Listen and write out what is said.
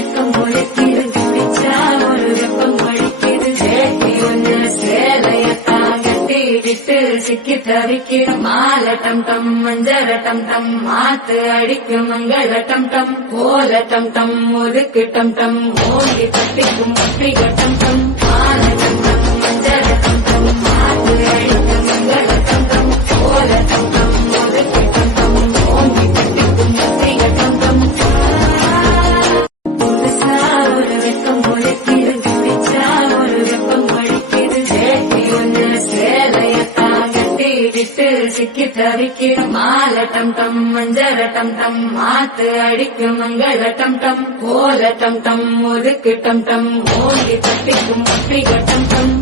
வெக்கம் ஒழிக்குது, பிச்சா ஒரு வெப்பம் ஒழிக்குது. சேத்தி ஒண்ணு சேலையத்தான் கட்டிக்கிட்டு சிக்கி தவிக்கிற மாலை டம் டம் மஞ்சர டம் டம் மாத்து அடிக்கும் மங்கள டம் டம் கோல டம் டம் ஒதுக்கு டம் டம் ஓங்கி கட்டிக்கும் ஒற்றிக டம் டம் மாலை டம் டம் மஞ்சர டம் டம் மாத்து அடிக்கும் மங்கள டம் டம் கோல டம் டம் ஒதுக்கு டம் டம் ஓங்கி கட்டிக்கும் ஒற்றிக டம் டம். புதுசா ஒரு வெக்கம் ஒழிக்குது, பிச்சா ஒரு வெப்பம் ஒழிக்குது. சேத்தி ஒண்ணு சேலையத்தான் கட்டிக்கிட்டு சிக்கி தவிக்கிற மாலை டம் டம் மஞ்சர டம் டம் மாத்து அடிக்கும் மங்கள டம் டம் கோல டம் டம் ஒதுக்கு டம் டம் ஓங்கி கட்டிக்கும் ஒற்றிக டம் டம்.